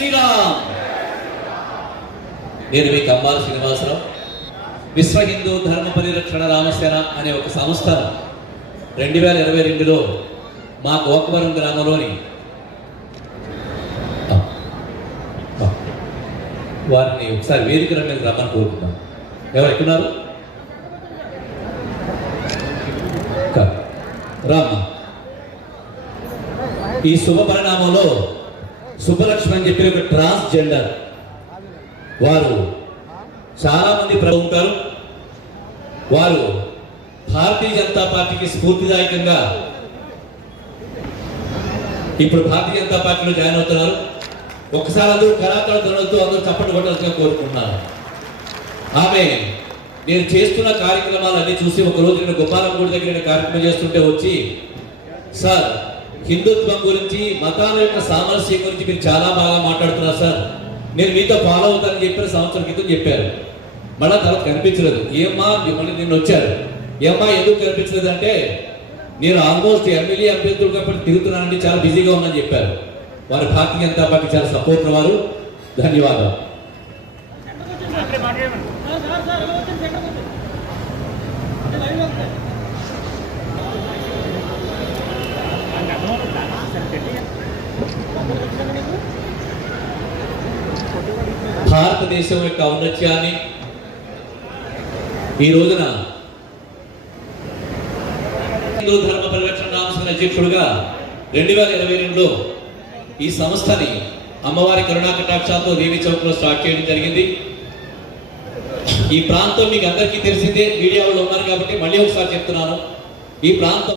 శ్రీరామ్. నేను మీ కమ్మాల శ్రీనివాసరావు. విశ్వ హిందూ ధర్మ పరిరక్షణ రామసేన అనే ఒక సంస్థ రెండు వేల ఇరవై రెండులో మా గోకవరం గ్రామంలోని వారిని ఒకసారి వేదిక మీద రమ్మని కోరుతున్నాం ఎవరు ఎక్కున్నారు రామ్మ. ఈ శుభ పరిణామంలో సుబ్బలక్ష్మి అని చెప్పి ఒక ట్రాన్స్జెండర్ వారు చాలా మంది వారు భారతీయ జనతా పార్టీకి స్ఫూర్తిదాయకంగా ఇప్పుడు భారతీయ జనతా పార్టీలో జాయిన్ అవుతున్నారు. ఒకసారి అందరూ కళాకార ధ్వనులతో అందరూ చప్పటి కొట్టాల్సిన కోరుకుంటున్నాను. ఆమె నేను చేస్తున్న కార్యక్రమాలన్నీ చూసి ఒక రోజు నేను గోపాలం గుడి దగ్గర కార్యక్రమం చేస్తుంటే వచ్చి సార్ హిందుత్వం గురించి మతాల యొక్క సామరస్యం గురించి మీరు చాలా బాగా మాట్లాడుతున్నారు సార్. నేను మీతో ఫాలో అవుతానని చెప్పిన సంవత్సరం క్రితం చెప్పారు. మళ్ళా తర్వాత కనిపించలేదు. ఏమ్మా మళ్ళీ నిన్న వచ్చారు. ఏమ్మా ఎందుకు కనిపించలేదు అంటే నేను ఆల్మోస్ట్ ఎమ్మెల్యే అభ్యర్థులు కాబట్టి తిరుగుతున్నానండి చాలా బిజీగా ఉందని చెప్పారు. వారి భారతీయ జనతా పార్టీ చాలా సపోర్ట్ వారు. ధన్యవాదాలు. భారతదేశం యొక్క ఔన్నత్యాన్ని ఈ రోజున హిందూ ధర్మ పరిరక్షణ రామస్వామి అధ్యక్షుడుగా రెండు వేల ఇరవై రెండులో ఈ సంస్థని అమ్మవారి కరుణా కటాక్షాలతో దేవి చౌక్లో స్టార్ట్ చేయడం జరిగింది. ఈ ప్రాంతం మీకు అందరికీ తెలిసిందే మీడియా వాళ్ళు ఉన్నారు కాబట్టి మళ్ళీ ఒకసారి చెప్తున్నాను. ఈ ప్రాంతం